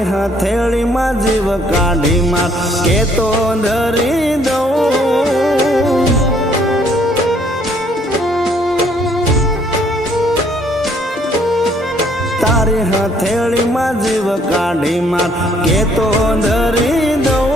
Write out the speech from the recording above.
તારી હથેળીમાં જીવ કાઢી માર કે તો ધરી દઉં તારી હથેળીમાં જીવ કાઢી માર કે તો ધરી દઉં